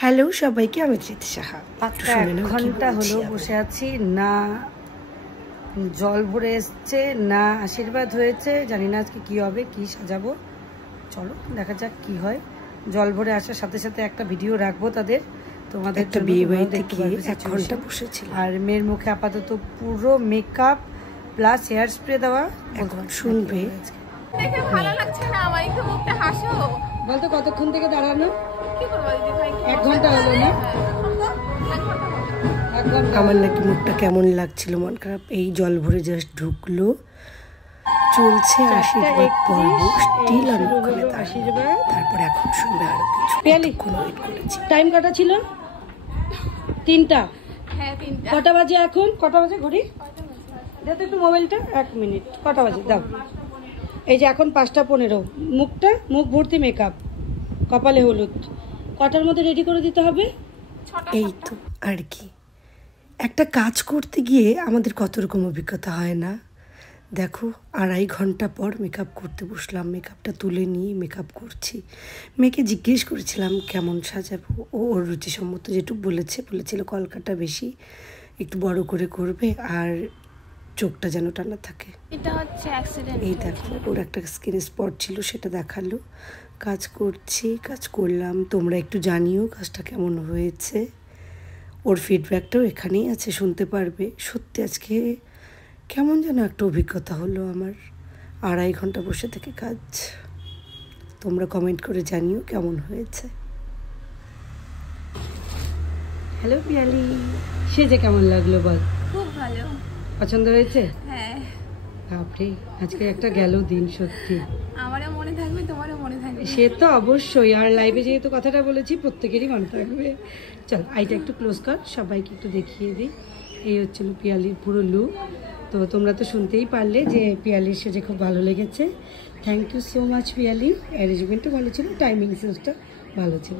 Hello সবাইকে, আমি তৃপ্তি সাহা। এক ঘন্টা হলো বসে আছি, না জল ভরে এসছে না আশীর্বাদ হয়েছে। জানি না আজকে কি হবে, কি সাজাবো। চলো দেখা যাক কি হয়। জল ভরে আসার সাথে সাথে একটা ভিডিও রাখবো তাদের, তোমাদের একটা বিয়ে বাড়িতে গিয়ে 1 ঘন্টা বসেছিল। আর মেয়ের মুখে আপাতত পুরো মেকআপ প্লাস হেয়ার স্প্রে দেওয়া। এখন শুনবে। দেখে ভালো লাগছে না, আমার একটু মুখটা হাসো। বলতো কতক্ষণ থেকে দাঁড়ানো? কি করবো দিদি ভাই, 1 ঘন্টা হলো না? 1 ঘন্টা। আমার নাকি মুখটা কেমন লাগছিল, মন খারাপ। এই জল ভরে জাস্ট ঢুকলো, চলছে আশীর্বাদ পর্ব। স্টিল আমি ওখানে দাঁড়িয়ে। তারপরে এখন শুনবে আরো কিছু। অনেকক্ষণ ওয়েট করেছি। টাইম কটা ছিল? 3টা। হ্যাঁ 3টা। কটা বাজে এখন? কটা বাজে ঘড়ি? দাও তো একটু মোবাইলটা, 1 মিনিট। কটা বাজে দাও? এই যে এখন 5:15। মুখ ভর্তি মেকআপ, কপালে হলুদ। কটার মধ্যে রেডি করে দিতে হবে? এই তো আর কি। একটা কাজ করতে গিয়ে আমাদের কত রকম অভিজ্ঞতা হয় না। দেখো 2.5 ঘন্টা পর মেকআপ করতে বসলাম। মেকআপটা তুলে নিয়ে মেকআপ করছি। মেয়েকে জিজ্ঞেস করেছিলাম কেমন সাজাবো। ওর রুচিসম্মত যেটুকু বলেছিল কলকাটা বেশি, একটু বড় করে করবে আর চোখটা যেন টানা থাকে। এটা হচ্ছে অ্যাক্সিডেন্ট। এই দেখো ওর একটা স্কিন স্পট ছিল, সেটা দেখালো। কাজ করলাম। তোমরা একটু জানিও কাজটা কেমন হয়েছে। ওর ফিডব্যাকটাও এখানেই আছে, শুনতে পারবে। সত্যি আজকে কেমন যেন একটা অভিজ্ঞতা হলো আমার। 2.5 ঘন্টা বসে থেকে কাজ। তোমরা কমেন্ট করে জানিও কেমন হয়েছে। হ্যালো পিয়ালি, সেজে কেমন লাগলো বল? খুব ভালো। পছন্দ হয়েছে? হ্যাঁ। বাপরে, আজকে একটা গেল দিন সত্যি। আমারও মনে থাকবে, তোমারও মনে থাকবে। সে তো অবশ্যই। আর লাইভে যেহেতু কথাটা বলেছি, প্রত্যেকেরই মনে থাকবে। চল আইটা একটু ক্লোজ কর, সবাইকে একটু দেখিয়ে দিই। এই হচ্ছিল পিয়ালির পুরো লুক। তো তোমরা তো শুনতেই পারলে যে পিয়ালির সেজে খুব ভালো লেগেছে। Thank you so much Piyali. অ্যারেঞ্জমেন্টও ভালো ছিল, টাইমিং সেন্সটা ভালো ছিল।